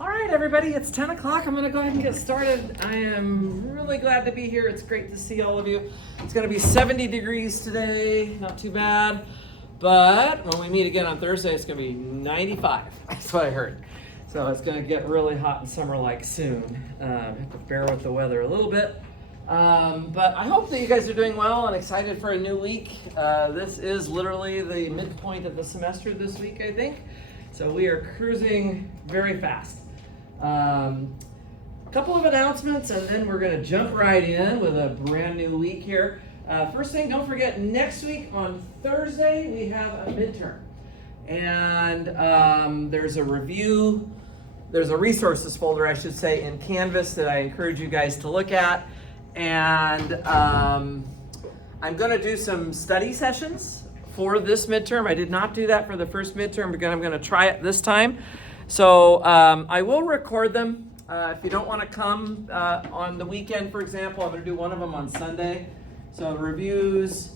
All right, everybody, it's 10 o'clock. I'm going to go ahead and get started. I am really glad to be here. It's great to see all of you. It's going to be 70 degrees today, not too bad. But when we meet again on Thursday, it's going to be 95. That's what I heard. So it's going to get really hot and summer-like soon. Have to bear with the weather a little bit. But I hope that you guys are doing well and excited for a new week. This is literally the midpoint of the semester this week, I think. So we are cruising very fast. A couple of announcements, and then we're going to jump right in with a brand new week here. First thing, don't forget, next week on Thursday, we have a midterm. And there's a resources folder, I should say, in Canvas that I encourage you guys to look at. And I'm going to do some study sessions for this midterm. I did not do that for the first midterm because I'm going to try it this time. So I will record them. If you don't want to come on the weekend, for example, I'm going to do one of them on Sunday. So the reviews,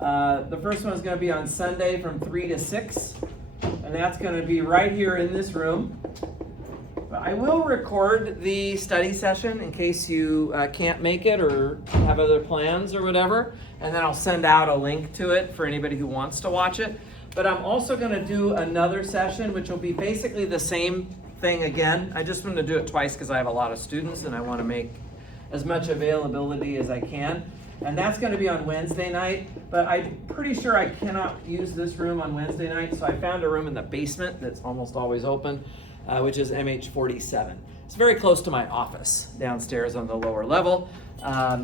the first one is going to be on Sunday from 3 to 6. And that's going to be right here in this room. But I will record the study session in case you can't make it or have other plans or whatever. And then I'll send out a link to it for anybody who wants to watch it. But I'm also going to do another session, which will be basically the same thing again. I just want to do it twice because I have a lot of students and I want to make as much availability as I can. And that's going to be on Wednesday night. But I'm pretty sure I cannot use this room on Wednesday night. So I found a room in the basement that's almost always open, which is MH47. It's very close to my office downstairs on the lower level.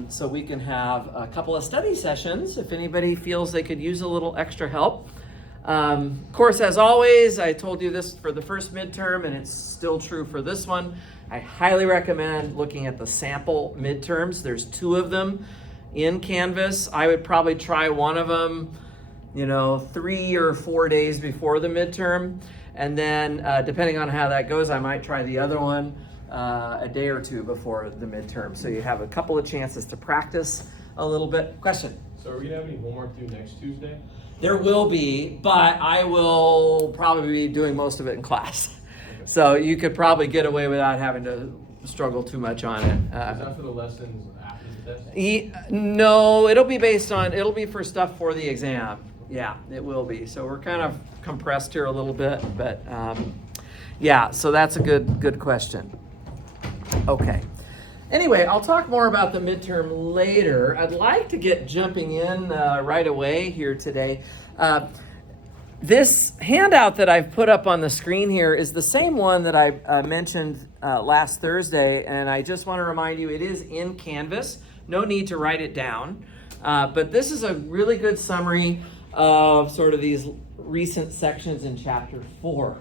So we can have a couple of study sessions if anybody feels they could use a little extra help. Of course, as always, I told you this for the first midterm, and it's still true for this one. I highly recommend looking at the sample midterms. There's 2 of them in Canvas. I would probably try one of them, 3 or 4 days before the midterm. And then, depending on how that goes, I might try the other one a day or 2 before the midterm. So you have a couple of chances to practice a little bit. Question? So are we going to have any homework due next Tuesday? There will be, but I will probably be doing most of it in class. Okay. So you could probably get away without having to struggle too much on it. Is that for the lessons after the test? No, it'll be for stuff for the exam. Yeah, it will be. So we're kind of compressed here a little bit, but yeah, so that's a good question. Okay. Anyway, I'll talk more about the midterm later. I'd like to get jumping in right away here today. This handout that I've put up on the screen here is the same one that I mentioned last Thursday, and I just want to remind you it is in Canvas. No need to write it down, but this is a really good summary of sort of these recent sections in Chapter 4.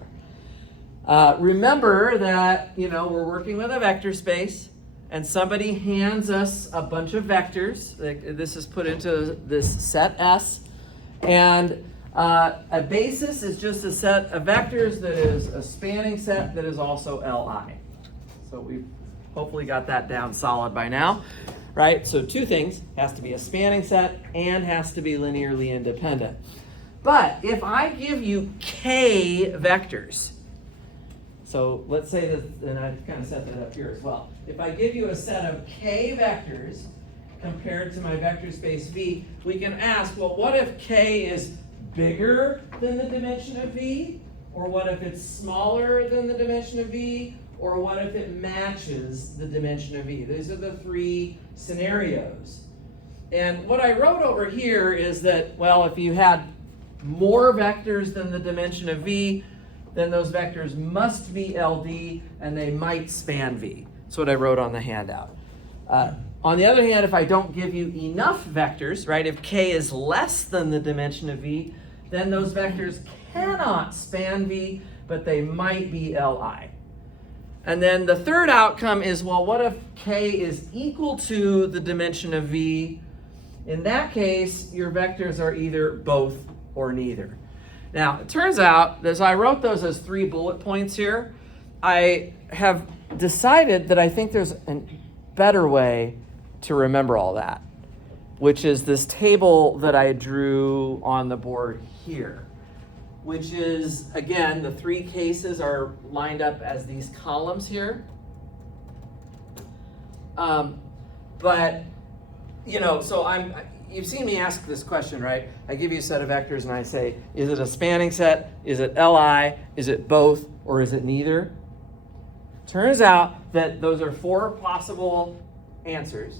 Remember that, we're working with a vector space, and somebody hands us a bunch of vectors. This is put into this set S. And a basis is just a set of vectors that is a spanning set that is also Li. So we've hopefully got that down solid by now, right? So 2 things, has to be a spanning set and has to be linearly independent. But if I give you k vectors, so let's say that, and I've kind of set that up here as well. If I give you a set of k vectors compared to my vector space V, we can ask, well, what if k is bigger than the dimension of V? Or what if it's smaller than the dimension of V? Or what if it matches the dimension of V? These are the 3 scenarios. And what I wrote over here is that, well, if you had more vectors than the dimension of V, then those vectors must be LD and they might span V. That's what I wrote on the handout. On the other hand, if I don't give you enough vectors, right, if k is less than the dimension of V, then those vectors cannot span V, but they might be Li. And then the third outcome is, well, what if k is equal to the dimension of V? In that case, your vectors are either both or neither. Now, it turns out, as I wrote those as 3 bullet points here, I have decided that I think there's a better way to remember all that, which is this table that I drew on the board here. which is, again, the three cases are lined up as these columns here. But, you know, so you've seen me ask this question, right? I give you a set of vectors and I say, is it a spanning set? Is it Li? Is it both? Or is it neither? Turns out that those are four possible answers.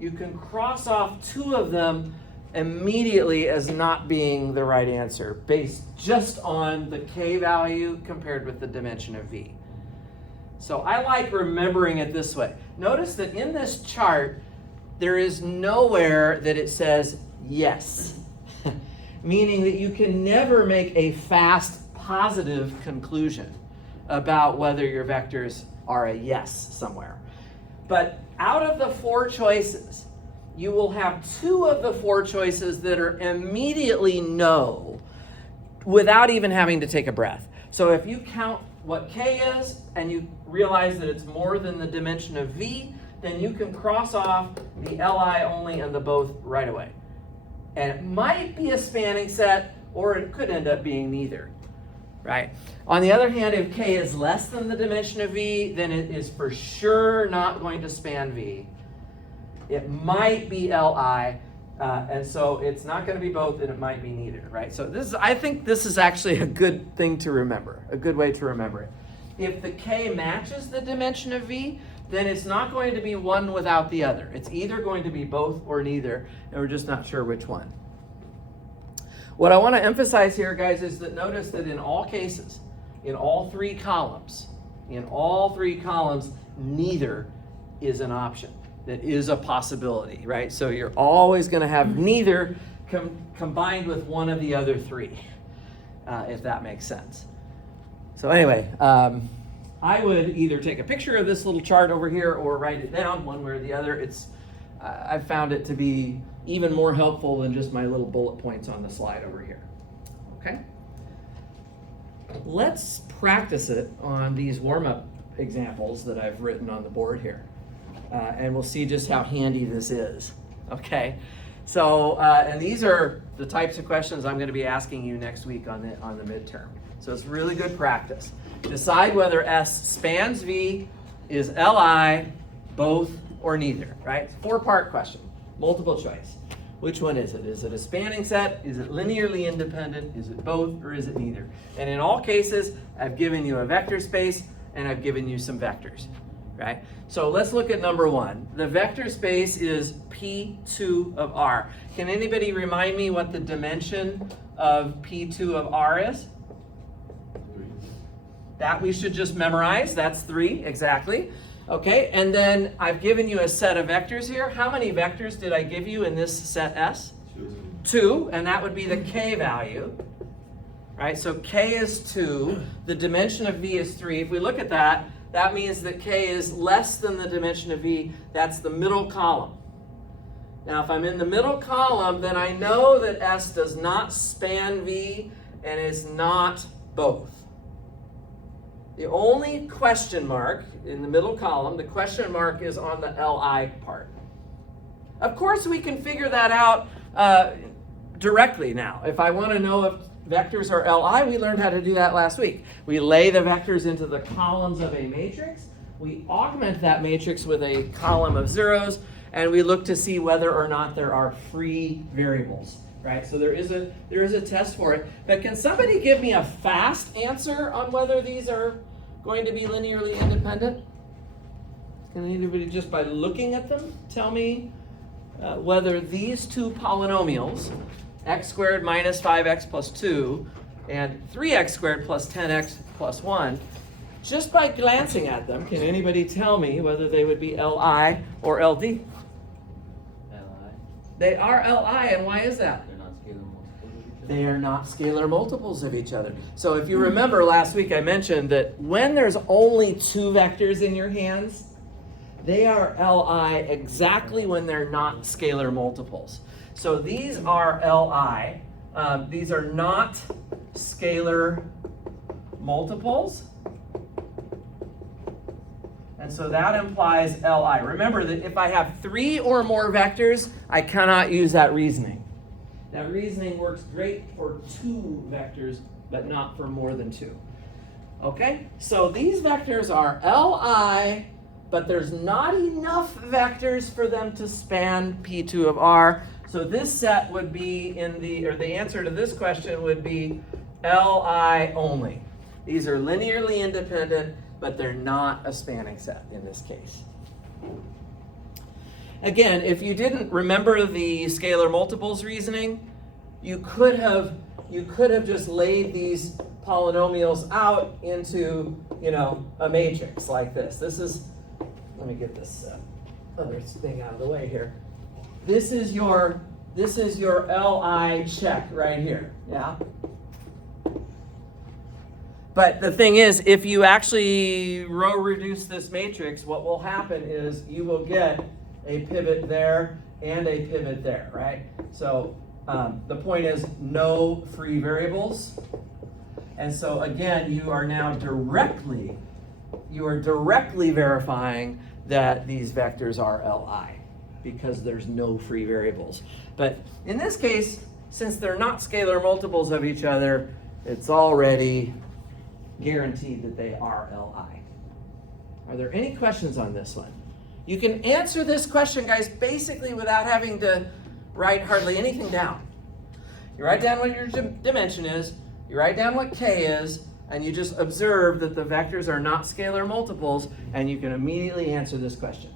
You can cross off two of them immediately as not being the right answer based just on the k value compared with the dimension of v. So I like remembering it this way. Notice that in this chart, there is nowhere that it says yes, meaning that you can never make a fast positive conclusion about whether your vectors are a yes somewhere. But out of the four choices, you will have two of the four choices that are immediately no without even having to take a breath. So if you count what k is and you realize that it's more than the dimension of v, then you can cross off the Li only and the both right away. And it might be a spanning set, or it could end up being neither, right? On the other hand, if k is less than the dimension of v, then it is for sure not going to span v. It might be Li, and so it's not going to be both, and it might be neither, right? So I think this is actually a good thing to remember, a good way to remember it. If the k matches the dimension of v, then it's not going to be one without the other. It's either going to be both or neither, and we're just not sure which one. What I want to emphasize here, guys, is that notice that in all cases, in all three columns, neither is an option. That is a possibility, right? So you're always going to have neither combined with one of the other three, if that makes sense. So anyway, I would either take a picture of this little chart over here or write it down, one way or the other. I've found it to be even more helpful than just my little bullet points on the slide over here. Okay? Let's practice it on these warm-up examples that I've written on the board here. And we'll see just how handy this is. Okay? So, and these are the types of questions I'm going to be asking you next week on the midterm. So it's really good practice. Decide whether S spans V, is Li, both, or neither, right? 4-part question, multiple choice. Which one is it? Is it a spanning set? Is it linearly independent? Is it both, or is it neither? And in all cases, I've given you a vector space, and I've given you some vectors, right? So let's look at number 1. The vector space is P2 of R. Can anybody remind me what the dimension of P2 of R is? That we should just memorize. That's 3, exactly. Okay, and then I've given you a set of vectors here. How many vectors did I give you in this set S? 2, and that would be the k value. Right, so k is 2. The dimension of V is 3. If we look at that, that means that k is less than the dimension of V. That's the middle column. Now, if I'm in the middle column, then I know that S does not span V and is not both. The only question mark in the middle column, the question mark is on the Li part. Of course, we can figure that out directly now. If I want to know if vectors are Li, we learned how to do that last week. We lay the vectors into the columns of a matrix. We augment that matrix with a column of zeros, and we look to see whether or not there are free variables. Right, so there is a test for it. But can somebody give me a fast answer on whether these are going to be linearly independent? Can anybody, just by looking at them, tell me whether these two polynomials, x squared minus 5x plus 2 and 3x squared plus 10x plus 1, just by glancing at them, can anybody tell me whether they would be Li or LD? Li. They are Li, and why is that? They're not scalar multiples of each other. They are not scalar multiples of each other. So if you remember last week I mentioned that when there's only 2 vectors in your hands, they are Li exactly when they're not scalar multiples. So these are Li. These are not scalar multiples. And so that implies Li. Remember that if I have 3 or more vectors, I cannot use that reasoning. That reasoning works great for 2 vectors but not for more than 2. Okay, so these vectors are Li, but there's not enough vectors for them to span P2 of R. So this set would be the answer to this question would be Li only. These are linearly independent, but they're not a spanning set in this case. Again, if you didn't remember the scalar multiples reasoning, you could have just laid these polynomials out into, a matrix like this. Let me get this other thing out of the way here. This is your Li check right here, yeah? But the thing is, if you actually row reduce this matrix, what will happen is you will get a pivot there and a pivot there, right? So the point is no free variables. And so again, you are directly verifying that these vectors are Li because there's no free variables. But in this case, since they're not scalar multiples of each other, it's already guaranteed that they are Li. Are there any questions on this one? You can answer this question, guys, basically without having to write hardly anything down. You write down what your dimension is, you write down what K is, and you just observe that the vectors are not scalar multiples, and you can immediately answer this question.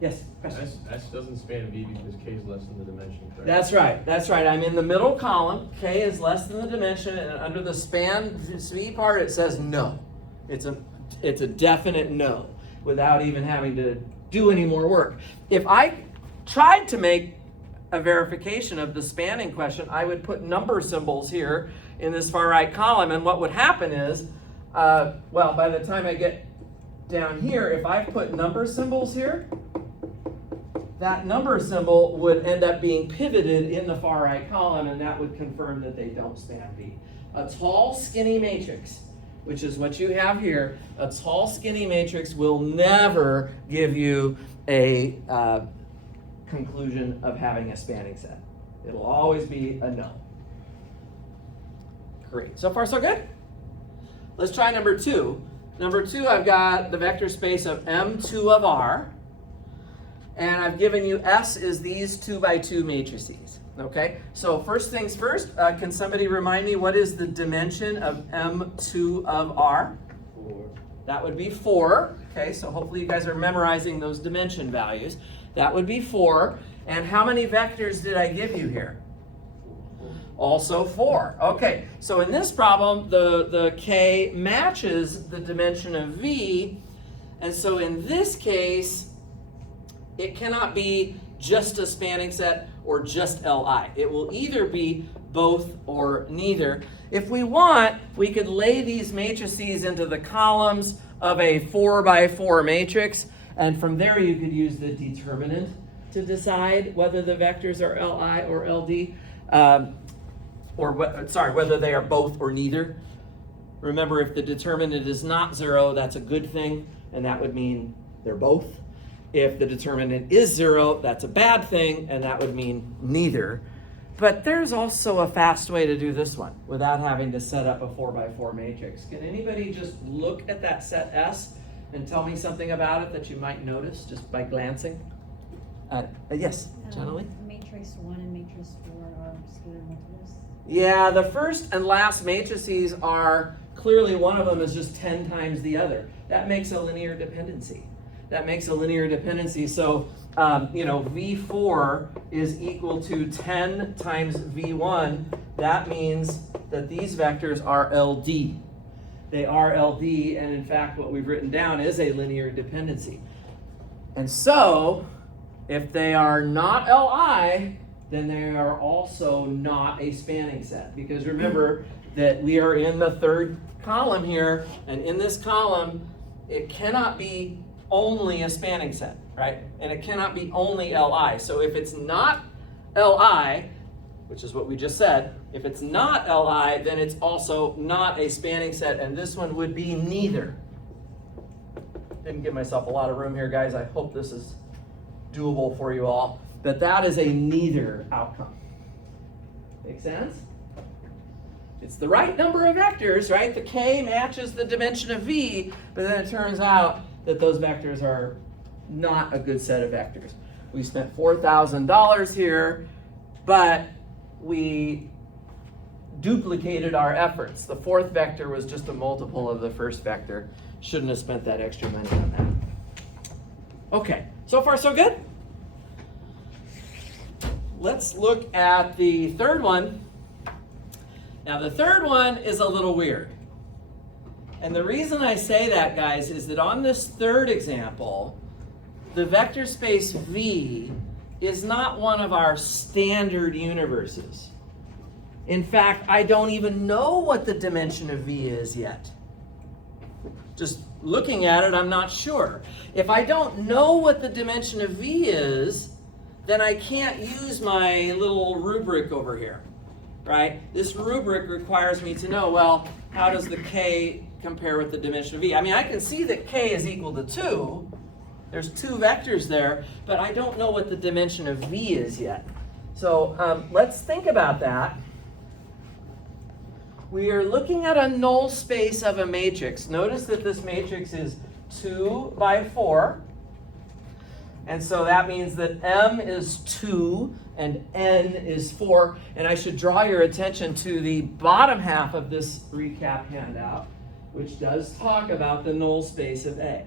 Yes, question? S doesn't span V because K is less than the dimension, correct? That's right. I'm in the middle column. K is less than the dimension, and under the span V part, it says no. It's a definite no, without even having to do any more work. If I tried to make a verification of the spanning question, I would put number symbols here in this far right column, and what would happen is, by the time I get down here, if I put number symbols here, that number symbol would end up being pivoted in the far right column, and that would confirm that they don't span V. A tall, skinny matrix, which is what you have here, a tall, skinny matrix will never give you a conclusion of having a spanning set. It'll always be a no. Great. So far, so good? Let's try number 2. Number 2, I've got the vector space of M2 of R, and I've given you S is these 2 by 2 matrices. Okay, so first things first, can somebody remind me what is the dimension of M2 of R? 4. That would be 4. Okay, so hopefully you guys are memorizing those dimension values. That would be 4. And how many vectors did I give you here? Also 4. Okay, so in this problem, the K matches the dimension of V. And so in this case, it cannot be just a spanning set or just Li. It will either be both or neither. If we want, we could lay these matrices into the columns of a 4 by 4 matrix, and from there you could use the determinant to decide whether the vectors are Li or LD, whether they are both or neither. Remember, if the determinant is not 0, that's a good thing, and that would mean they're both. If the determinant is 0, that's a bad thing, and that would mean neither. But there's also a fast way to do this one without having to set up a 4 by 4 matrix. Can anybody just look at that set S and tell me something about it that you might notice just by glancing? Yes, Janelle? Matrix 1 and matrix 4 are scalar multiples. Yeah, the first and last matrices are, clearly one of them is just 10 times the other. That makes a linear dependency. So, V4 is equal to 10 times V1. That means that these vectors are LD. They are LD, and in fact, what we've written down is a linear dependency. And so, if they are not Li, then they are also not a spanning set. Because remember that we are in the third column here, and in this column, it cannot be only a spanning set, right? And it cannot be only Li. So if it's not Li, which is what we just said, if it's not Li, then it's also not a spanning set, and this one would be neither. Didn't give myself a lot of room here, guys. I hope this is doable for you all. But that is a neither outcome. Make sense? It's the right number of vectors, right? The k matches the dimension of v, but then it turns out that those vectors are not a good set of vectors. We spent $4,000 here, but we duplicated our efforts. The fourth vector was just a multiple of the first vector. Shouldn't have spent that extra money on that. Okay, so far so good? Let's look at the third one. Now the third one is a little weird. And the reason I say that, guys, is that on this third example, the vector space V is not one of our standard universes. In fact, I don't even know what the dimension of V is yet. Just looking at it, I'm not sure. If I don't know what the dimension of V is, then I can't use my little rubric over here, right? This rubric requires me to know, well, how does the K compare with the dimension of V? I mean, I can see that K is equal to 2. There's 2 vectors there, but I don't know what the dimension of V is yet. So let's think about that. We are looking at a null space of a matrix. Notice that this matrix is 2 by 4. And so that means that M is 2 and N is 4. And I should draw your attention to the bottom half of this recap handout, which does talk about the null space of A.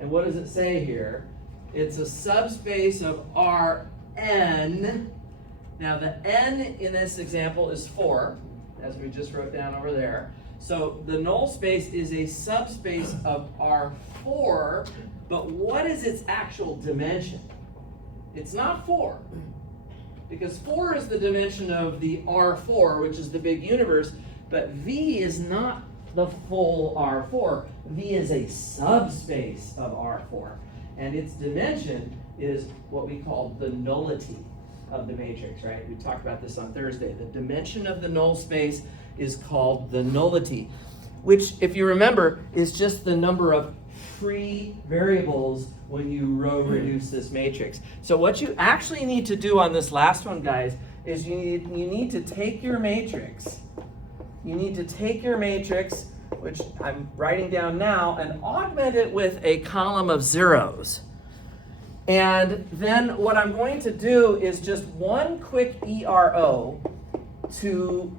And what does it say here? It's a subspace of Rn. Now the N in this example is 4, as we just wrote down over there. So the null space is a subspace of R4, but what is its actual dimension? It's not 4, because 4 is the dimension of the R4, which is the big universe, but V is not the full R4. V is a subspace of R4, and its dimension is what we call the nullity of the matrix, right? We talked about this on Thursday. The dimension of the null space is called the nullity, which, if you remember, is just the number of free variables when you row reduce this matrix. So what you actually need to do on this last one, guys, is you need to take your matrix. You need to take your matrix, which I'm writing down now, and augment it with a column of zeros. And then what I'm going to do is just one quick ERO to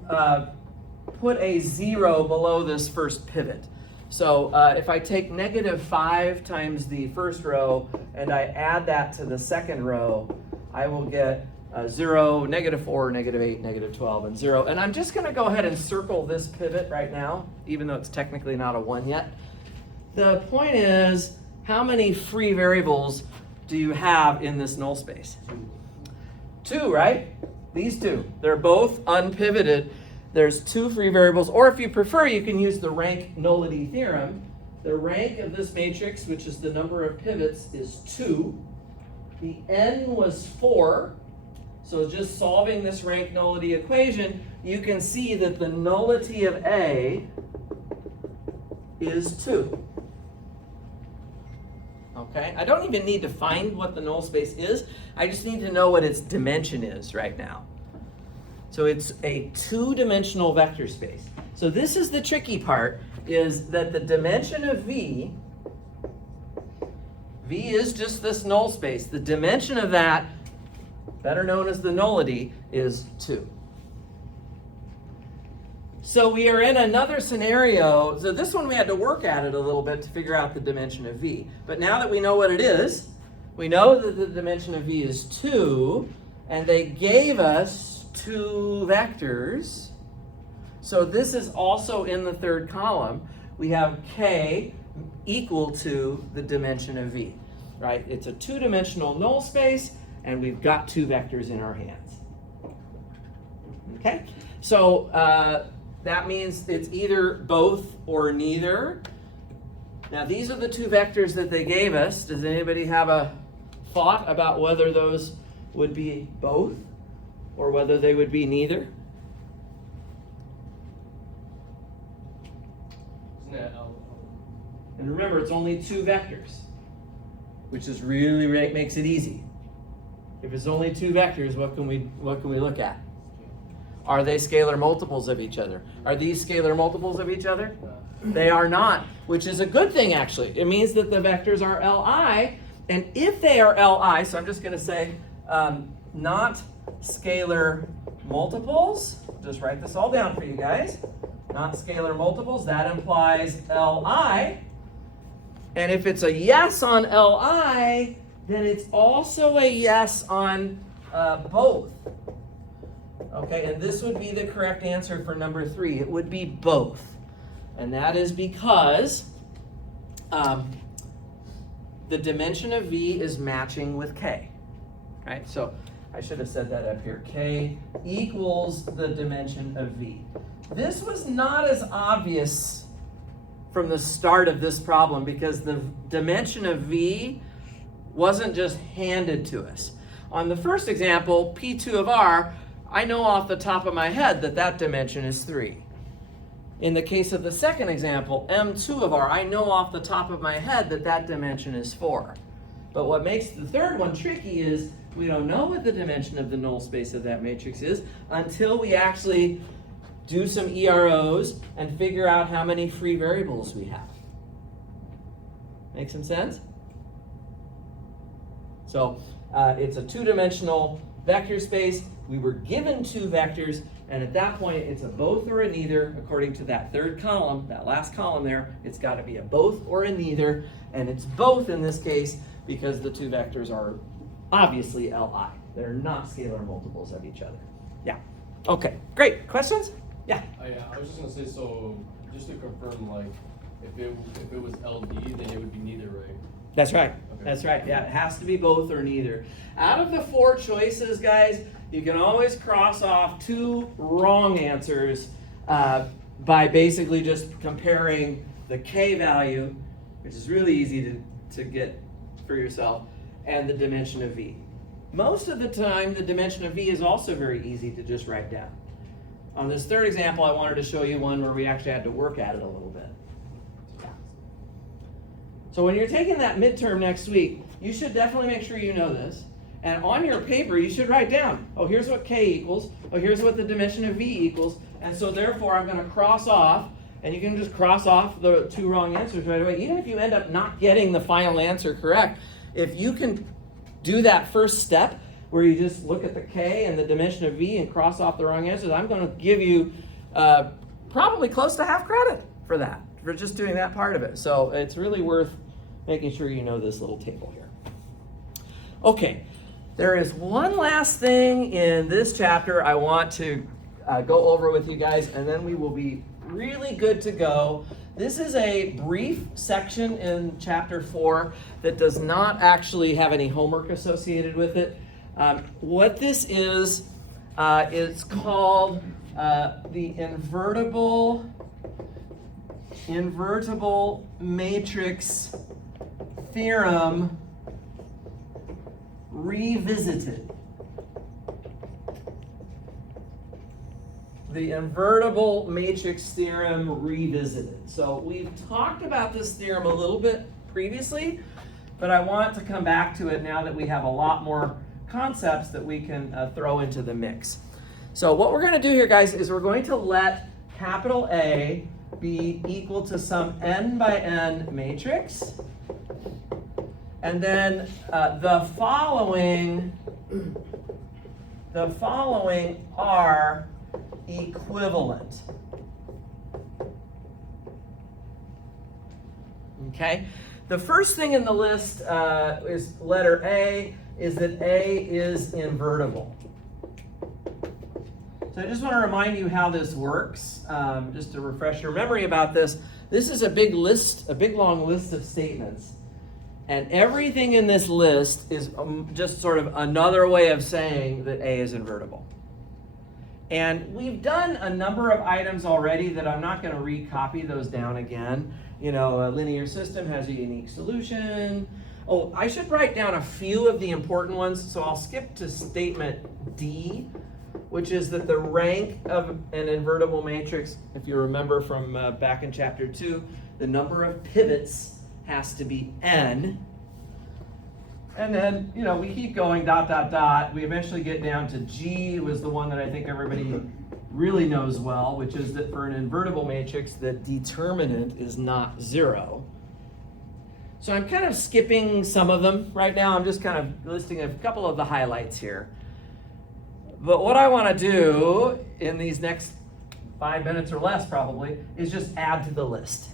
put a 0 below this first pivot. So if I take -5 times the first row and I add that to the second row, I will get 0, -4, -8, -12, and 0. And I'm just going to go ahead and circle this pivot right now, even though it's technically not a 1 yet. The point is, how many free variables do you have in this null space? 2, right? These 2. They're both unpivoted. There's 2 free variables, or if you prefer, you can use the rank nullity theorem. The rank of this matrix, which is the number of pivots, is 2. The n was 4. So just solving this rank nullity equation, you can see that the nullity of A is 2. Okay? I don't even need to find what the null space is. I just need to know what its dimension is right now. So it's a 2-dimensional vector space. So this is the tricky part, is that the dimension of V is just this null space. The dimension of that, better known as the nullity, is 2. So we are in another scenario. So this one we had to work at it a little bit to figure out the dimension of V. But now that we know what it is, we know that the dimension of V is 2, and they gave us 2 vectors. So this is also in the third column. We have K equal to the dimension of V, right? It's a 2-dimensional null space, and we've got 2 vectors in our hands. Okay? So that means it's either both or neither. Now these are the 2 vectors that they gave us. Does anybody have a thought about whether those would be both or whether they would be neither? And remember, it's only 2 vectors, which is really makes it easy. If it's only 2 vectors, what can we look at? Are they scalar multiples of each other? Are these scalar multiples of each other? They are not, which is a good thing actually. It means that the vectors are Li, and if they are Li, so I'm just going to say not scalar multiples. Just write this all down for you guys. Not scalar multiples, that implies Li. And if it's a yes on Li, then it's also a yes on both. Okay, and this would be the correct answer for number 3. It would be both. And that is because the dimension of V is matching with K. Right? So I should have said that up here. K equals the dimension of V. This was not as obvious from the start of this problem because the dimension of V wasn't just handed to us. On the first example, P2 of R, I know off the top of my head that that dimension is 3. In the case of the second example, M2 of R, I know off the top of my head that that dimension is 4. But what makes the third one tricky is we don't know what the dimension of the null space of that matrix is until we actually do some EROs and figure out how many free variables we have. Make some sense? So it's a 2-dimensional vector space. We were given 2 vectors, and at that point it's a both or a neither. According to that third column, that last column there, it's got to be a both or a neither, and it's both in this case because the 2 vectors are obviously Li. They're not scalar multiples of each other. Yeah. Okay, great. Questions? Yeah. I was just gonna say, so just to confirm, like, if it was LD, then it would be neither, right? That's right. Okay. That's right. Yeah, it has to be both or neither. Out of the 4 choices, guys, you can always cross off 2 wrong answers by basically just comparing the K value, which is really easy to get for yourself, and the dimension of V. Most of the time, the dimension of V is also very easy to just write down. On this third example, I wanted to show you one where we actually had to work at it a little bit. So when you're taking that midterm next week, you should definitely make sure you know this. And on your paper, you should write down, oh, here's what K equals. Oh, here's what the dimension of V equals. And so therefore, I'm going to cross off, and you can just cross off the 2 wrong answers right away. Even if you end up not getting the final answer correct, if you can do that first step where you just look at the K and the dimension of V and cross off the wrong answers, I'm going to give you probably close to half credit for that, for just doing that part of it. So it's really worth making sure you know this little table here. Okay, there is one last thing in this chapter I want to go over with you guys, and then we will be really good to go. This is a brief section in chapter 4 that does not actually have any homework associated with it. What this is, it's called the invertible matrix theorem revisited. The invertible matrix theorem revisited. So we've talked about this theorem a little bit previously, but I want to come back to it now that we have a lot more concepts that we can throw into the mix. So what we're going to do here, guys, is we're going to let capital A be equal to some n by n matrix. And then the following are equivalent. Okay? The first thing in the list is letter A, is that A is invertible. So I just want to remind you how this works, just to refresh your memory about this. This is a big list, a big long list of statements. And everything in this list is just sort of another way of saying that A is invertible. And we've done a number of items already that I'm not going to recopy those down again. You know, a linear system has a unique solution. Oh, I should write down a few of the important ones, so I'll skip to statement D, which is that the rank of an invertible matrix, if you remember from back in chapter 2, the number of pivots has to be n. And then, you know, we keep going, dot, dot, dot. We eventually get down to G, was the one that I think everybody really knows well, which is that for an invertible matrix, the determinant is not 0. So I'm kind of skipping some of them right now. I'm just kind of listing a couple of the highlights here. But what I want to do in these next 5 minutes or less probably is just add to the list.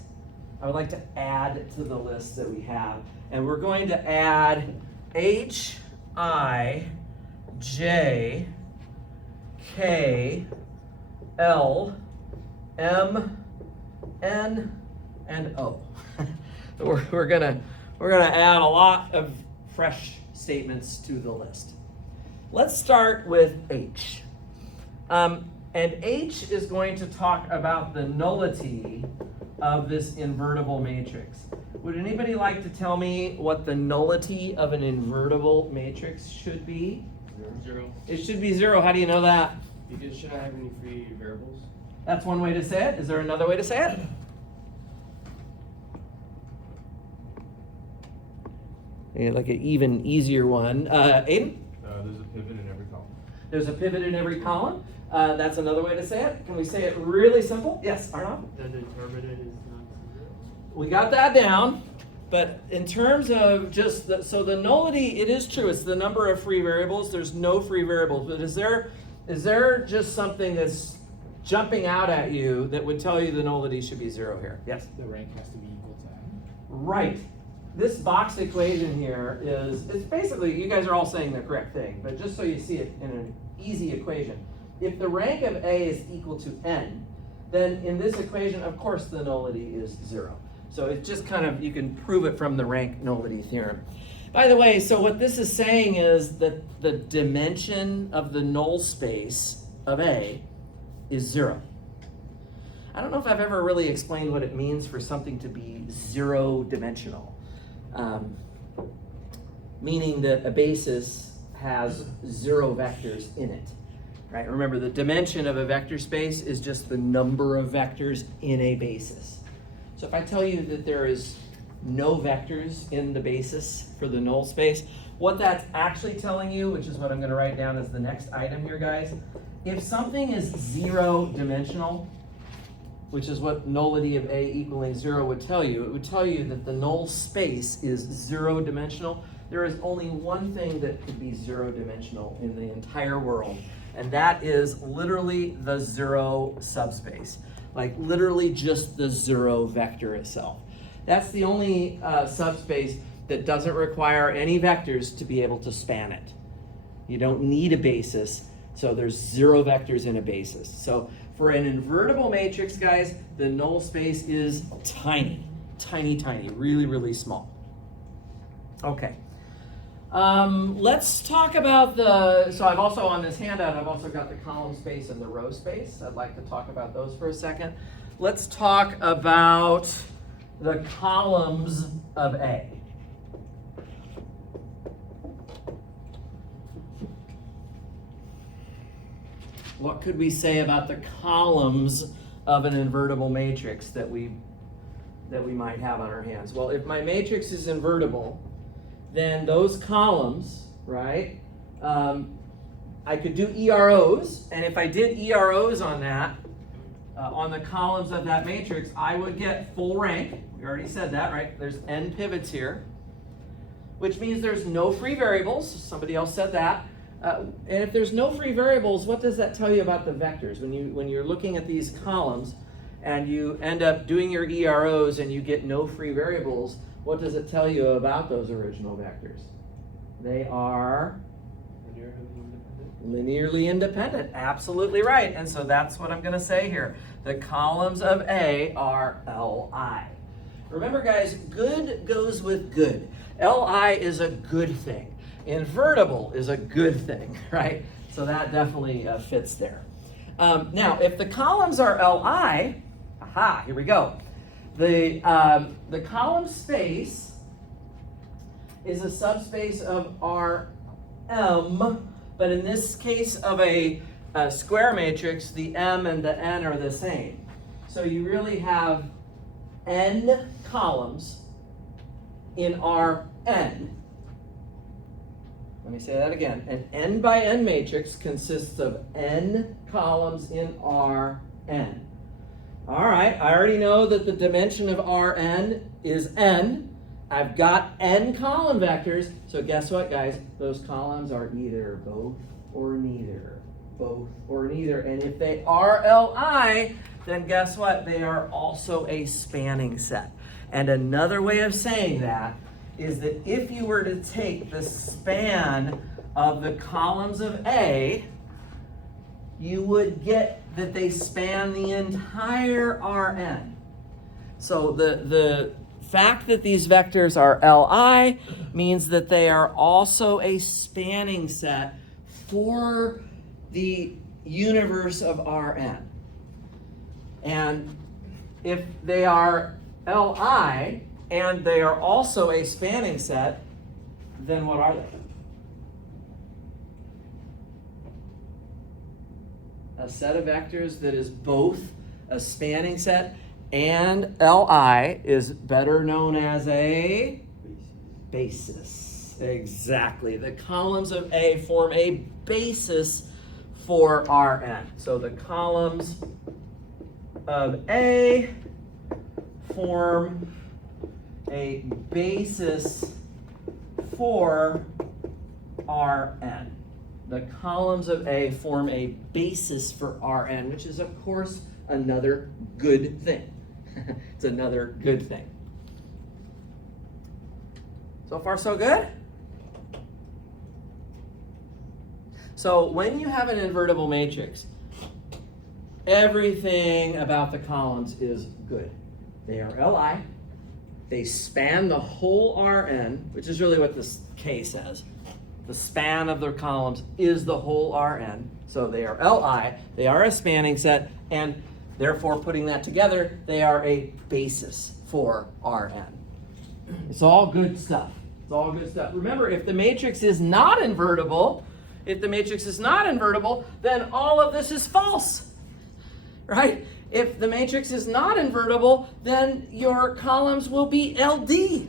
I would like to add to the list that we have. And we're going to add H, I, J, K, L, M, N, and O. We're gonna add a lot of fresh statements to the list. Let's start with H. And H is going to talk about the nullity of this invertible matrix. Would anybody like to tell me what the nullity of an invertible matrix should be? 0. It should be 0. How do you know that? Because it shouldn't have any free variables. That's one way to say it. Is there another way to say it? Yeah, like an even easier one. Aiden? There's a pivot in every column. There's a pivot in every column. That's another way to say it. Can we say it really simple? Yes, Arnav? The determinant is not 0. We got that down. But in terms of just so the nullity, it is true. It's the number of free variables. There's no free variables. But is there just something that's jumping out at you that would tell you the nullity should be 0 here? Yes? The rank has to be equal to n. Right. This box equation here it's basically, you guys are all saying the correct thing, but just so you see it in an easy equation. If the rank of A is equal to n, then in this equation, of course, the nullity is 0. So it's just kind of, you can prove it from the rank nullity theorem. By the way, so what this is saying is that the dimension of the null space of A is 0. I don't know if I've ever really explained what it means for something to be 0 dimensional. Meaning that a basis has 0 vectors in it, right? Remember, the dimension of a vector space is just the number of vectors in a basis. So if I tell you that there is no vectors in the basis for the null space, what that's actually telling you, which is what I'm going to write down as the next item here, guys, if something is 0 dimensional, which is what nullity of A equaling 0 would tell you, it would tell you that the null space is 0 dimensional. There is only one thing that could be 0 dimensional in the entire world, and that is literally the 0 subspace. Like literally just the 0 vector itself. That's the only subspace that doesn't require any vectors to be able to span it. You don't need a basis, so there's 0 vectors in a basis. So for an invertible matrix, guys, the null space is tiny, tiny, tiny, really, really small. Okay. Let's talk about so I've also on this handout, I've also got the column space and the row space. I'd like to talk about those for a second. Let's talk about the columns of A. What could we say about the columns of an invertible matrix that we might have on our hands? Well, if my matrix is invertible, then those columns, right, I could do EROs, and if I did EROs on that, on the columns of that matrix, I would get full rank. We already said that, right? There's n pivots here, which means there's no free variables. Somebody else said that. And if there's no free variables, what does that tell you about the vectors? When you're looking at these columns and you end up doing your EROs and you get no free variables, what does it tell you about those original vectors? They are linearly independent. Absolutely right. And so that's what I'm going to say here. The columns of A are Li. Remember, guys, good goes with good. Li is a good thing. Invertible is a good thing, right? So that definitely fits there. Now, if the columns are Li, aha, here we go. The column space is a subspace of Rm, but in this case of a square matrix, the M and the N are the same. So you really have n columns in Rn. Let me say that again. An n by n matrix consists of n columns in Rn. All right, I already know that the dimension of Rn is n. I've got n column vectors, so guess what, guys? Those columns are either both or neither. Both or neither. And if they are Li, then guess what? They are also a spanning set. And another way of saying that is that if you were to take the span of the columns of A, you would get that they span the entire Rn. So the fact that these vectors are Li means that they are also a spanning set for the universe of Rn. And if they are Li and they are also a spanning set, then what are they? A set of vectors that is both a spanning set and Li is better known as a basis. Exactly. The columns of A form a basis for Rn. So the columns of A form a basis for Rn. The columns of A form a basis for Rn, which is, of course, another good thing. It's another good thing. So far, so good? So when you have an invertible matrix, everything about the columns is good. They are Li. They span the whole Rn, which is really what this K says. The span of their columns is the whole Rn. So they are Li, they are a spanning set, and therefore putting that together, they are a basis for Rn. It's all good stuff. It's all good stuff. Remember, if the matrix is not invertible, then all of this is false, right? If the matrix is not invertible, then your columns will be LD.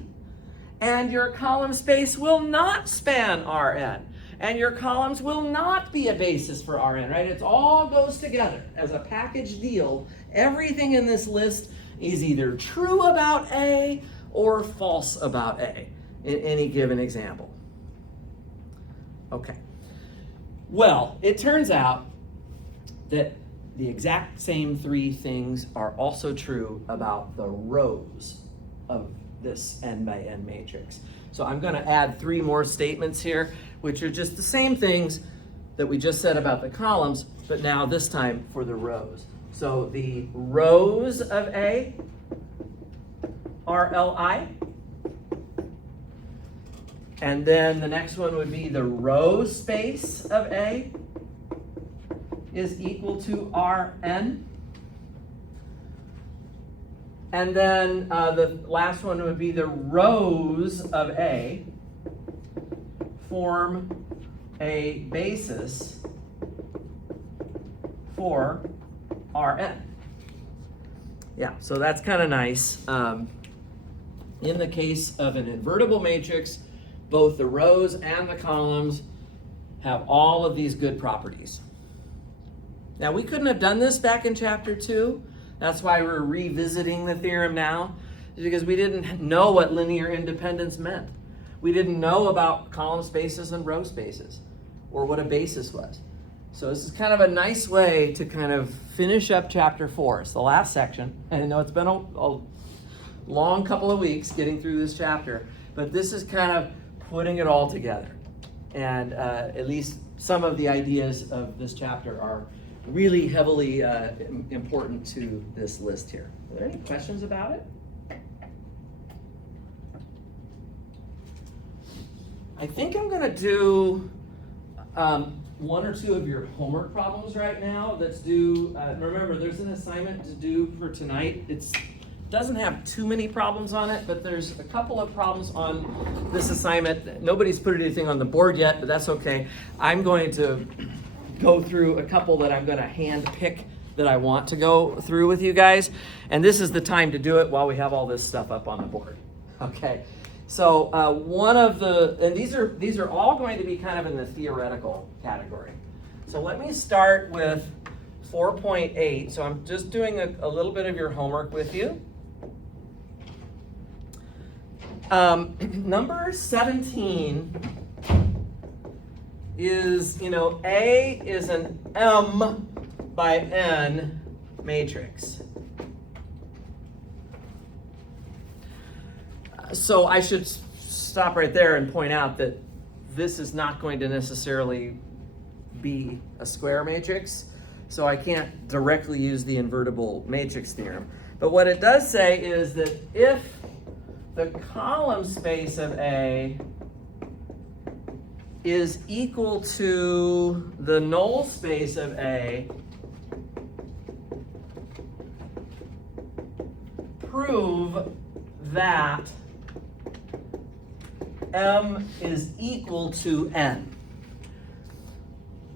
And your column space will not span Rn. And your columns will not be a basis for Rn, right? It all goes together as a package deal. Everything in this list is either true about A or false about A in any given example. Okay. Well, it turns out that the exact same three things are also true about the rows of this n by n matrix. So I'm going to add three more statements here, which are just the same things that we just said about the columns, but now this time for the rows. So the rows of A are Li. And then the next one would be the row space of A is equal to Rn. And then the last one would be the rows of A form a basis for Rn. Yeah, so that's kind of nice. In the case of an invertible matrix, both the rows and the columns have all of these good properties. Now, we couldn't have done this back in chapter 2. That's why we're revisiting the theorem now, is because we didn't know what linear independence meant. We didn't know about column spaces and row spaces, or what a basis was. So this is kind of a nice way to kind of finish up chapter 4. It's the last section. I know it's been a long couple of weeks getting through this chapter, but this is kind of putting it all together. And at least some of the ideas of this chapter are really heavily important to this list here. Are there any questions about it? I think I'm going to do one or two of your homework problems right now that's due. Remember, there's an assignment to do for tonight. It doesn't have too many problems on it, but there's a couple of problems on this assignment. Nobody's put anything on the board yet, but that's okay. I'm going to go through a couple that I'm going to hand pick that I want to go through with you guys. And this is the time to do it while we have all this stuff up on the board. Okay. So one of the, and these are all going to be kind of in the theoretical category. So let me start with 4.8. So I'm just doing a little bit of your homework with you. Number 17 is, A is an M by N matrix. So I should stop right there and point out that this is not going to necessarily be a square matrix, so I can't directly use the invertible matrix theorem. But what it does say is that if the column space of A is equal to the null space of A, prove that M is equal to N.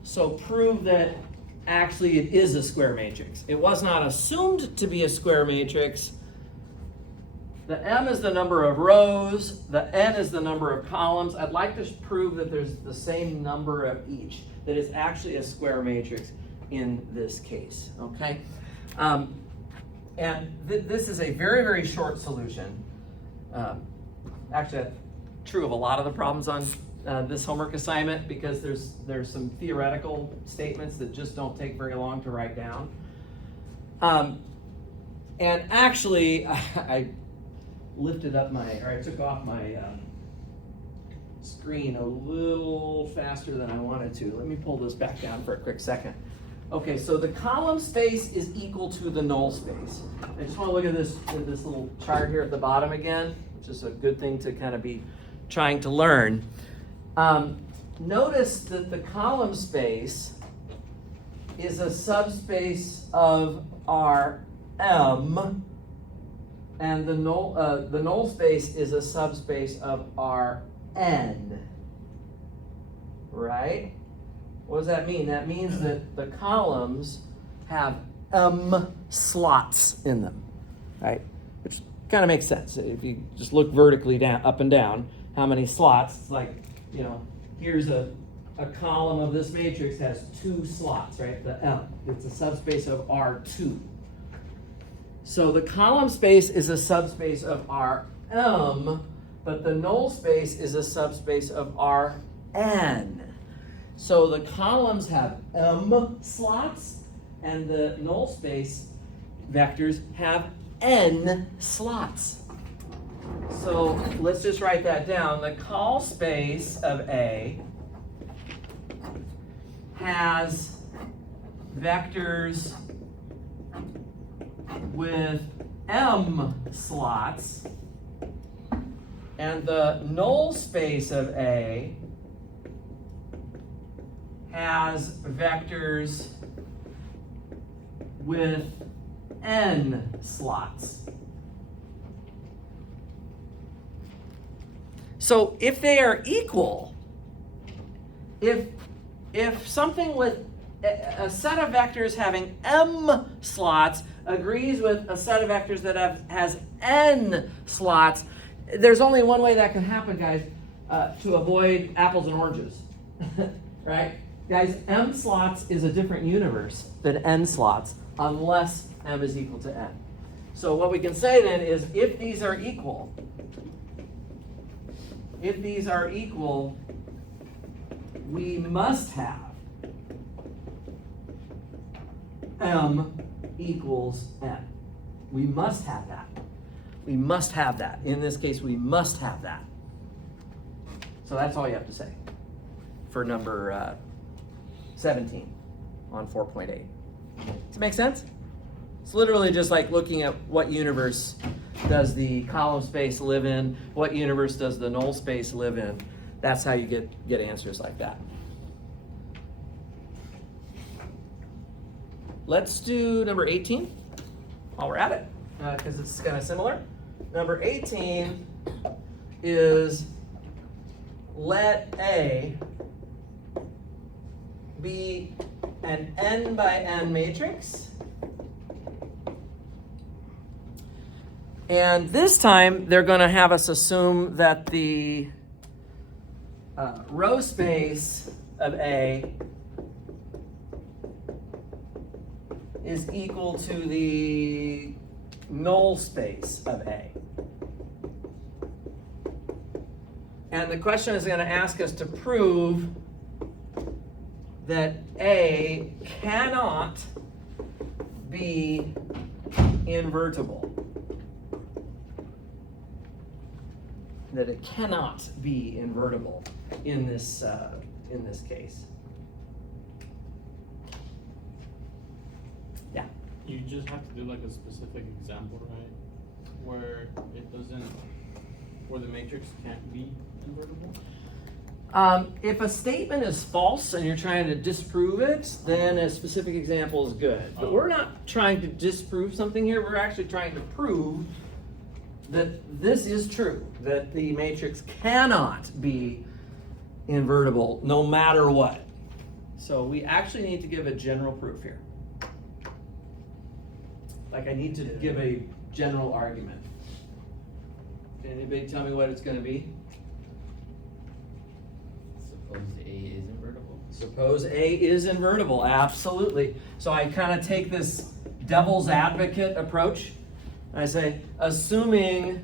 So prove that actually it is a square matrix. It was not assumed to be a square matrix. The M is the number of rows, the N is the number of columns. I'd like to prove that there's the same number of each, that it's actually a square matrix in this case, okay? And this is a very, very short solution. Actually, that's true of a lot of the problems on this homework assignment, because there's some theoretical statements that just don't take very long to write down. And actually, I took off my screen a little faster than I wanted to. Let me pull this back down for a quick second. Okay, so the column space is equal to the null space. I just want to look at this little chart here at the bottom again, which is a good thing to kind of be trying to learn. Notice that the column space is a subspace of Rm, and the null space is a subspace of Rn, right? What does that mean? That means that the columns have M slots in them, right? Which kind of makes sense. If you just look vertically down, up and down, how many slots? It's like, here's a column of this matrix has 2 slots, right? The M, it's a subspace of R2. So the column space is a subspace of Rm, but the null space is a subspace of Rn. So the columns have M slots, and the null space vectors have N slots. So let's just write that down. The call space of A has vectors with M slots, and the null space of A has vectors with N slots. So if they are equal, if something with a set of vectors having M slots agrees with a set of vectors that has N slots, there's only one way that can happen, guys, to avoid apples and oranges, right? Guys, M slots is a different universe than N slots unless M is equal to N. So what we can say then is if these are equal, we must have M equals N. We must have that. We must have that. In this case, we must have that. So that's all you have to say for number 17 on 4.8. Does it make sense? It's literally just like looking at what universe does the column space live in, what universe does the null space live in. That's how you get answers like that. Let's do number 18 while we're at it, because it's kind of similar. Number 18 is let A be an n by n matrix And this time, they're going to have us assume that the row space of A is equal to the null space of A. And the question is going to ask us to prove that A cannot be invertible. That it cannot be invertible in this case. Yeah. You just have to do like a specific example, right? Where it doesn't, where the matrix can't be invertible? If a statement is false and you're trying to disprove it, then a specific example is good. But we're not trying to disprove something here. We're actually trying to prove that this is true, that the matrix cannot be invertible no matter what. So we actually need to give a general proof here. Like I need to give a general argument. Can anybody tell me what it's going to be? Suppose A is invertible. Suppose A is invertible, absolutely. So I kind of take this devil's advocate approach. I say, assuming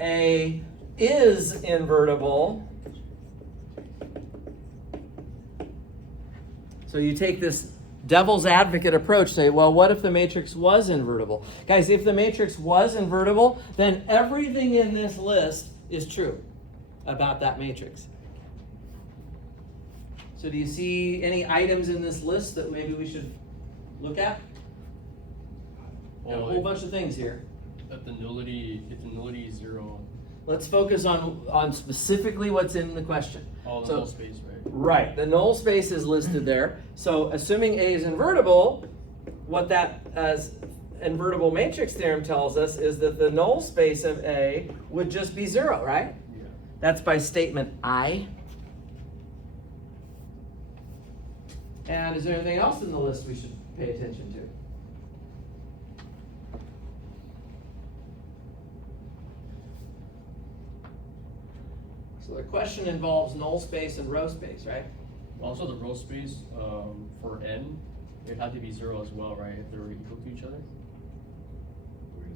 A is invertible, so you take this devil's advocate approach, say, well, what if the matrix was invertible? Guys, if the matrix was invertible, then everything in this list is true about that matrix. So do you see any items in this list that maybe we should look at? Got a whole bunch of things here. If the nullity is 0. Let's focus on specifically what's in the question. Oh, the So- null space, right? Right, the null space is listed there. So assuming A is invertible, what that invertible matrix theorem tells us is that the null space of A would just be 0, right? Yeah. That's by statement I. And is there anything else in the list we should pay attention to? So the question involves null space and row space, right? Also, the row space for n, it had to be 0 as well, right? If they were equal to each other.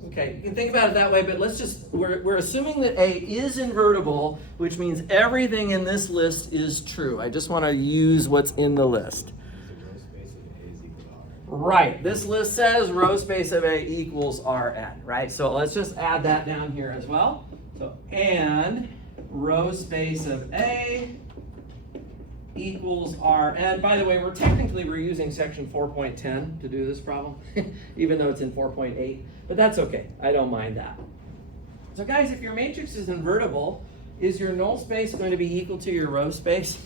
Okay, you can think about it that way, but let's just, we're assuming that A is invertible, which means everything in this list is true. I just want to use what's in the list. Right, this list says row space of A equals Rn, right? So let's just add that down here as well. So, and row space of A equals Rn. By the way, we're using section 4.10 to do this problem, even though it's in 4.8, but that's okay. I don't mind that. So guys, if your matrix is invertible, is your null space going to be equal to your row space?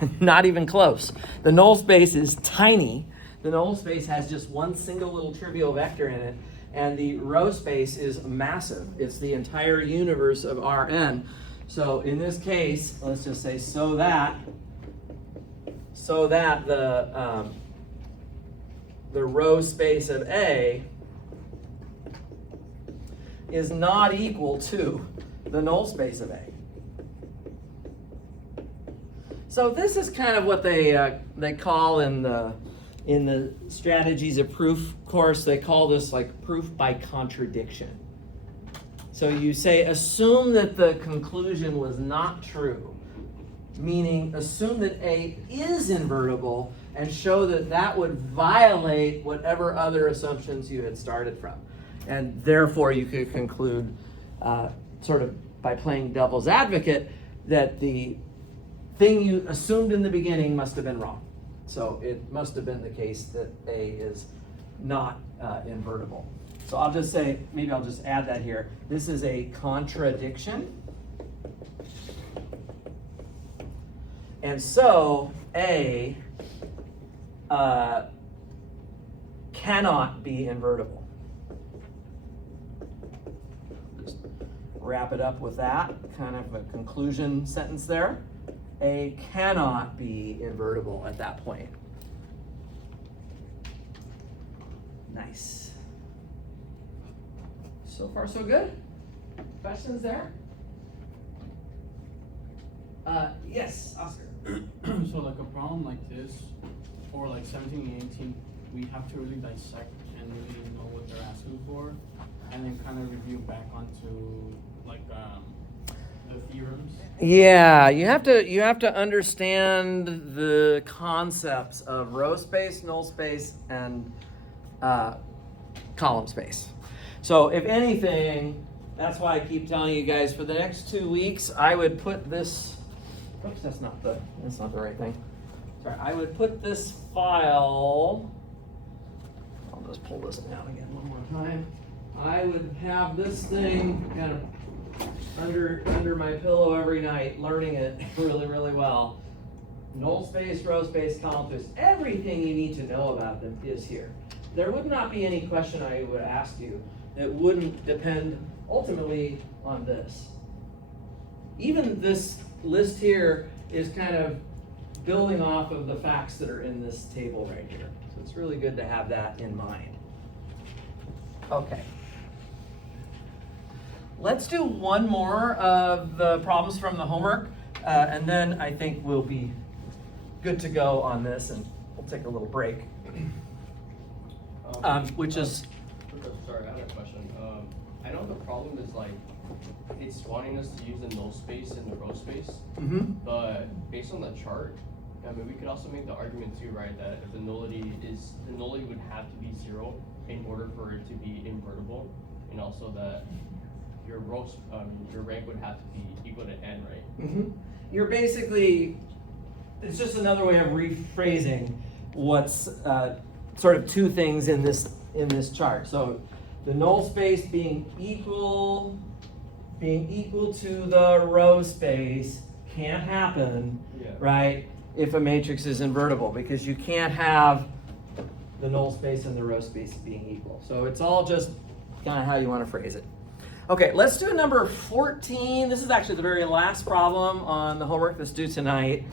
No. Not even close. The null space is tiny. The null space has just one single little trivial vector in it, and the row space is massive. It's the entire universe of Rn. So in this case, let's just say so that the row space of A is not equal to the null space of A. So this is kind of what they call in the strategies of proof course, they call this like proof by contradiction. So you say, assume that the conclusion was not true, meaning assume that A is invertible and show that that would violate whatever other assumptions you had started from. And therefore you could conclude, sort of by playing devil's advocate, that the thing you assumed in the beginning must have been wrong. So it must have been the case that A is not invertible. So I'll just say, maybe I'll just add that here. This is a contradiction. And so A cannot be invertible. Just wrap it up with that, kind of a conclusion sentence there. A cannot be invertible at that point. Nice. So far, so good? Questions there? Yes, Oscar. So like a problem like this, or like 17 and 18, we have to really dissect and really know what they're asking for, and then kind of review back onto like the theorems. Yeah, you have to understand the concepts of row space, null space, and column space. So if anything, that's why I keep telling you guys for the next 2 weeks, I would put this. Oops, that's not the right thing. Sorry, I would put this file. I'll just pull this down again one more time. I would have this thing kind of under my pillow every night, learning it really, really well. Null space, row space, column space, everything you need to know about them is here. There would not be any question I would ask you that wouldn't depend ultimately on this. Even this list here is kind of building off of the facts that are in this table right here. So it's really good to have that in mind. Okay. Let's do one more of the problems from the homework, and then I think we'll be good to go on this, and we'll take a little break. Which is... Sorry, I have a question. I know the problem is like, it's wanting us to use the null space and the row space, but based on the chart, I mean, we could also make the argument too, right, that if the nullity would have to be 0 in order for it to be invertible, and also that your rank would have to be equal to n, right? You're basically, it's just another way of rephrasing what's sort of two things in this chart. So the null space being equal to the row space can't happen, right, if a matrix is invertible, because you can't have the null space and the row space being equal. So it's all just kind of how you want to phrase it. Okay, let's do number 14. This is actually the very last problem on the homework that's due tonight.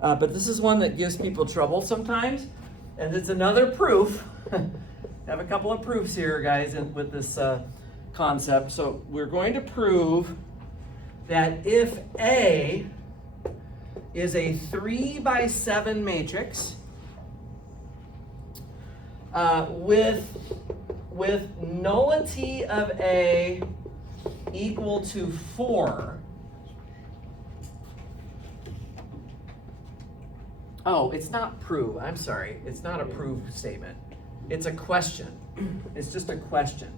But this is one that gives people trouble sometimes. And it's another proof. I have a couple of proofs here, guys, with this concept. So we're going to prove that if A is a 3x7 matrix with nullity of A equal to 4. Oh, it's not prove. I'm sorry. It's not a prove statement. It's a question. It's just a question.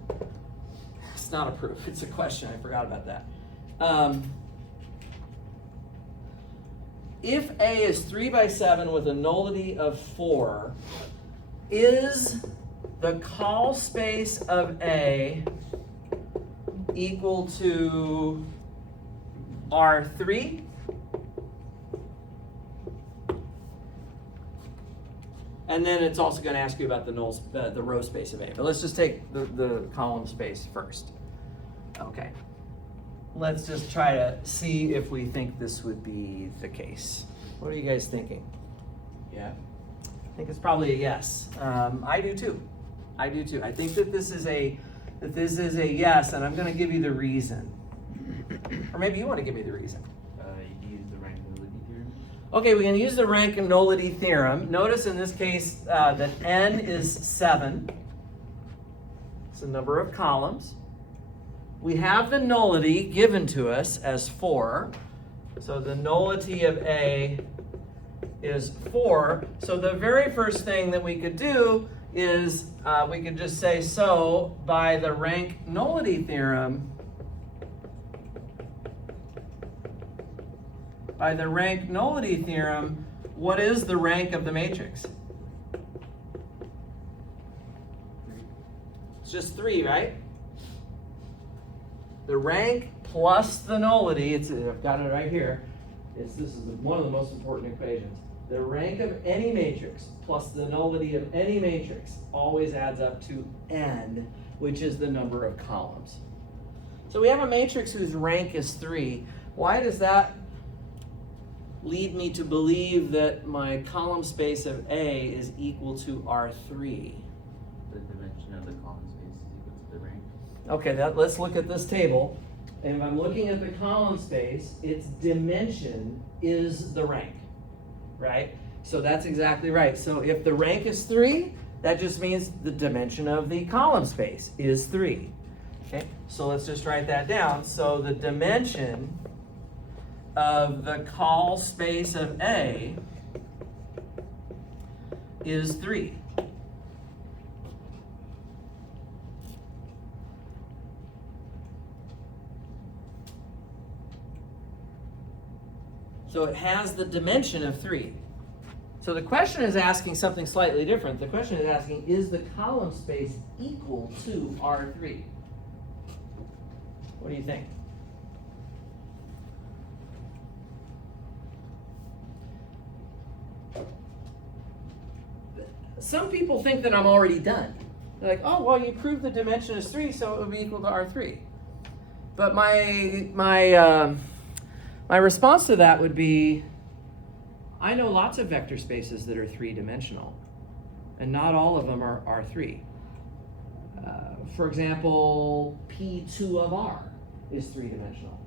It's not a proof. It's a question. I forgot about that. If A is 3x7 with a nullity of 4, is the call space of A equal to R3? And then it's also going to ask you about the row space of A. But let's just take the column space first. Okay. Let's just try to see if we think this would be the case. What are you guys thinking? Yeah. I think it's probably a yes. I do too. I think that this is a yes, and I'm going to give you the reason. Or maybe you want to give me the reason. You use the rank nullity theorem. Okay, we can use the rank and nullity theorem. Notice in this case that n is 7. It's the number of columns. We have the nullity given to us as 4. So the nullity of A is 4. So the very first thing that we could do is we could just say, so by the rank nullity theorem, what is the rank of the matrix? It's just 3, right? The rank plus the nullity, I've got it right here. This is one of the most important equations. The rank of any matrix plus the nullity of any matrix always adds up to n, which is the number of columns. So we have a matrix whose rank is 3. Why does that lead me to believe that my column space of A is equal to R3? The dimension of the column space is equal to the rank. Okay, let's look at this table. And if I'm looking at the column space, its dimension is the rank, right? So that's exactly right. So if the rank is 3, that just means the dimension of the column space is 3. Okay, so let's just write that down. So the dimension of the call space of A is 3. So it has the dimension of 3. So the question is asking something slightly different. The question is asking, is the column space equal to R3? What do you think? Some people think that I'm already done. They're like, oh, well, you proved the dimension is 3, so it would be equal to R3. But my response to that would be, I know lots of vector spaces that are 3-dimensional, and not all of them are R3. For example, P2 of R is 3-dimensional.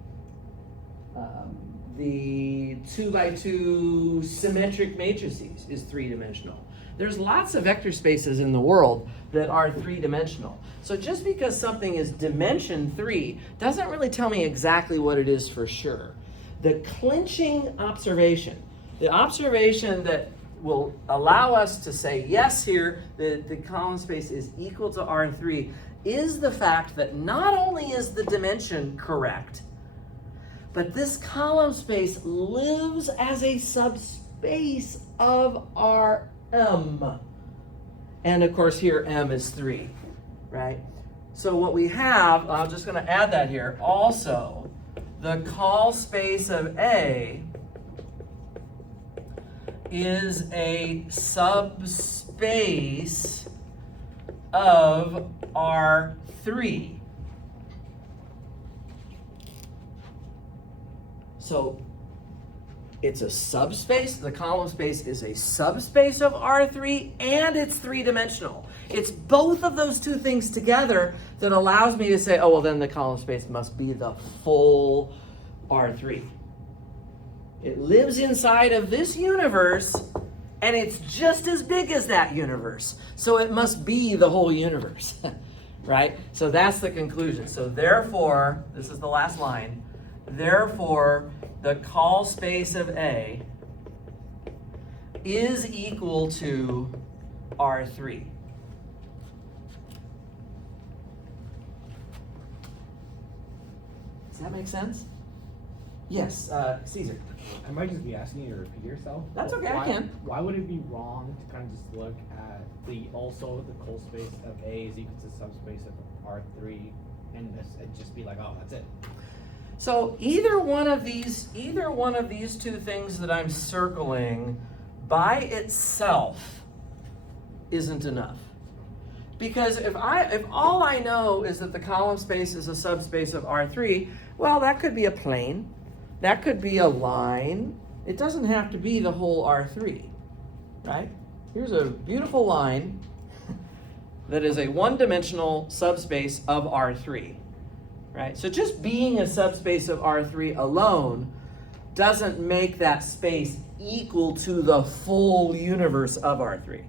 The 2x2 symmetric matrices is 3-dimensional. There's lots of vector spaces in the world that are 3-dimensional. So just because something is dimension 3 doesn't really tell me exactly what it is for sure. The clinching observation, the observation that will allow us to say yes here, that the column space is equal to R3, is the fact that not only is the dimension correct, but this column space lives as a subspace of Rm. And of course here M is 3, right? So what we have, I'm just going to add that here, also the call space of A is a subspace of R3. So it's a subspace, the column space is a subspace of R3, and it's 3-dimensional. It's both of those two things together that allows me to say, oh, well, then the column space must be the full R3. It lives inside of this universe, and it's just as big as that universe. So it must be the whole universe, right? So that's the conclusion. So therefore, this is the last line, therefore, the call space of A is equal to R3. Does that make sense? Yes, Caesar. I might just be asking you to repeat yourself. That's but okay, I can. Why would it be wrong to kind of just look at the call space of A is equal to subspace of R3 and just be like, oh, that's it? So either one of these two things that I'm circling by itself isn't enough. Because if all I know is that the column space is a subspace of R3, well, that could be a plane, that could be a line. It doesn't have to be the whole R3, right? Here's a beautiful line that is a one-dimensional subspace of R3. Right? So just being a subspace of R3 alone doesn't make that space equal to the full universe of R3.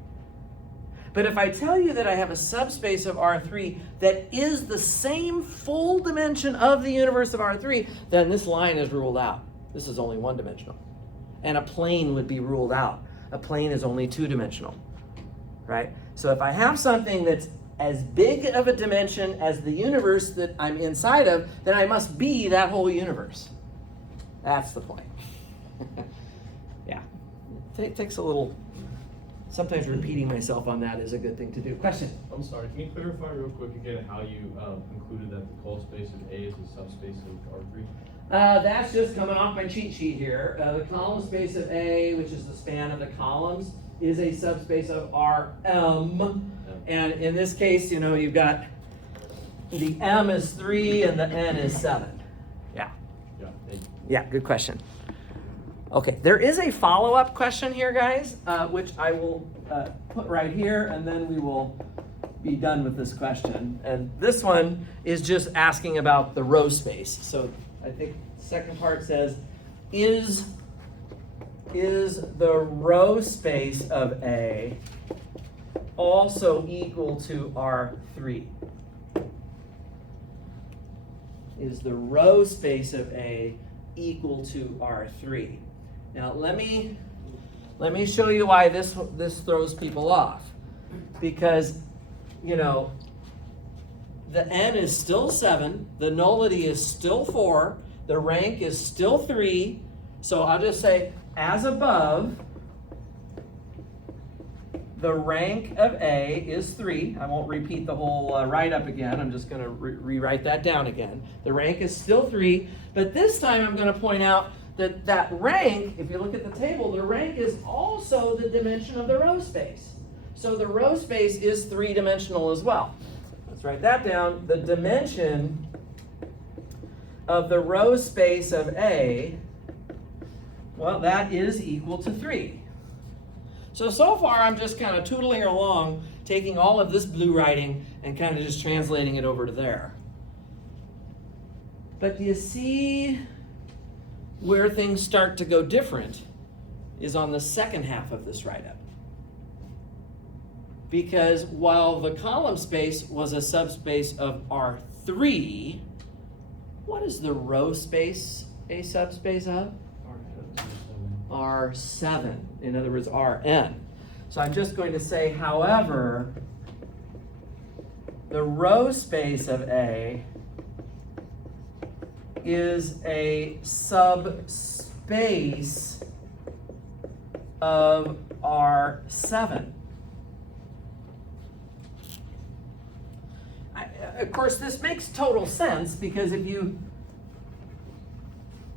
But if I tell you that I have a subspace of R3 that is the same full dimension of the universe of R3, then this line is ruled out. This is only one-dimensional. And a plane would be ruled out. A plane is only two-dimensional, right? So if I have something that's as big of a dimension as the universe that I'm inside of, then I must be that whole universe. That's the point. Yeah. It takes a little, sometimes repeating myself on that is a good thing to do. Question? I'm sorry, can you clarify real quick again how you concluded that the call space of A is a subspace of R3? That's just coming off my cheat sheet here. The column space of A, which is the span of the columns, is a subspace of Rm. And in this case, you know, you've got the M is 3 and the N is 7. Yeah. Yeah, thank you. Yeah, good question. Okay, there is a follow-up question here, guys, which I will put right here, and then we will be done with this question. And this one is just asking about the row space. So I think the second part says, is the row space of A also equal to R3? Is the row space of A equal to R3? Now let me show you why this throws people off. Because, you know, the n is still 7, the nullity is still 4, the rank is still 3. So I'll just say, as above, the rank of A is 3. I won't repeat the whole write-up again. I'm just going to rewrite that down again. The rank is still 3, but this time I'm going to point out that that rank, if you look at the table, the rank is also the dimension of the row space. So the row space is 3-dimensional as well. Let's write that down. The dimension of the row space of A, well, that is equal to 3. So far I'm just kind of tootling along, taking all of this blue writing and kind of just translating it over to there. But do you see where things start to go different is on the second half of this write-up. Because while the column space was a subspace of R3, what is the row space a subspace of? R7, in other words, Rn. So I'm just going to say, however, the row space of A is a subspace of R7. Of course, this makes total sense because if you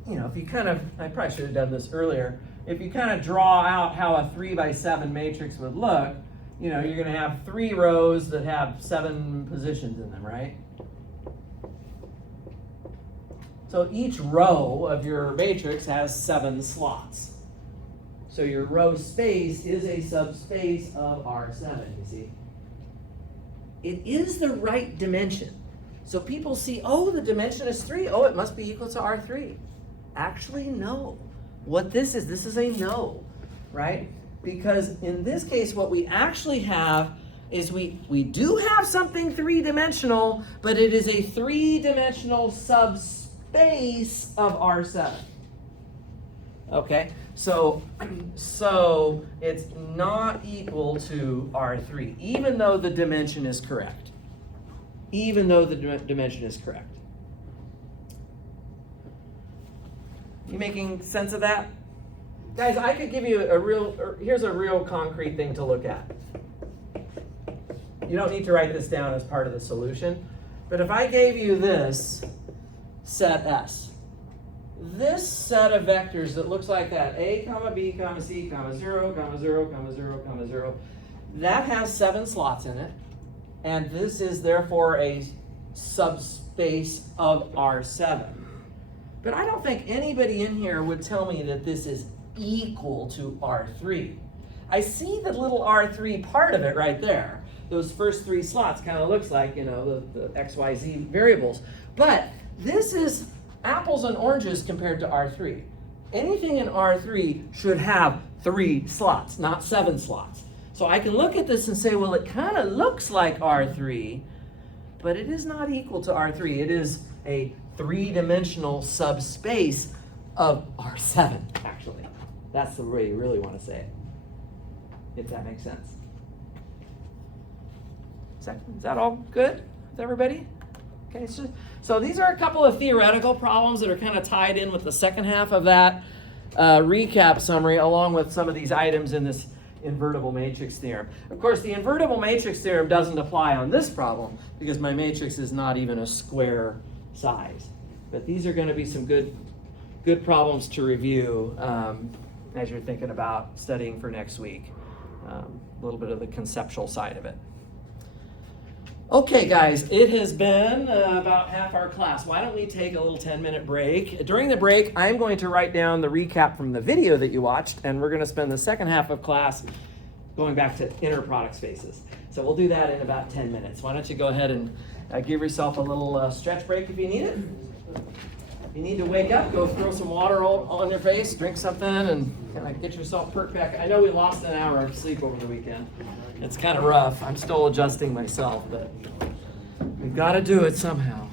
kind of, I probably should have done this earlier, if you kind of draw out how a 3x7 matrix would look, you're going to have 3 rows that have 7 positions in them, right? So each row of your matrix has 7 slots. So your row space is a subspace of R7, you see? It is the right dimension. So people see, oh, the dimension is 3. Oh, it must be equal to R3. Actually, no. What this is a no, right? Because in this case, what we actually have is we do have something 3-dimensional, but it is a 3-dimensional subspace of R7. Okay, so it's not equal to R3, even though the dimension is correct. Even though the dimension is correct. You making sense of that? Guys, I could give you here's a real concrete thing to look at. You don't need to write this down as part of the solution, but if I gave you this set S, this set of vectors that looks like that, A, comma, B, comma, C, comma, 0, comma, 0, comma, 0, comma, 0, that has 7 slots in it, and this is therefore a subspace of R7. But I don't think anybody in here would tell me that this is equal to R3. I see the little R3 part of it right there. Those first 3 slots kind of looks like, the XYZ variables. But this is apples and oranges compared to R3. Anything in R3 should have 3 slots, not 7 slots. So I can look at this and say, well, it kind of looks like R3, but it is not equal to R3. It is a 3-dimensional subspace of R7, actually. That's the way you really want to say it, if that makes sense. Is that all good with everybody? Okay, so these are a couple of theoretical problems that are kind of tied in with the second half of that recap summary, along with some of these items in this invertible matrix theorem. Of course, the invertible matrix theorem doesn't apply on this problem because my matrix is not even a square size. But these are going to be some good problems to review as you're thinking about studying for next week. A little bit of the conceptual side of it. Okay, guys, it has been about half our class. Why don't we take a little 10-minute break? During the break, I'm going to write down the recap from the video that you watched, and we're going to spend the second half of class going back to inner product spaces. So we'll do that in about 10 minutes. Why don't you go ahead and give yourself a little stretch break if you need it. If you need to wake up, go throw some water on your face, drink something, and kind of get yourself perked back. I know we lost an hour of sleep over the weekend. It's kind of rough. I'm still adjusting myself, but we've got to do it somehow.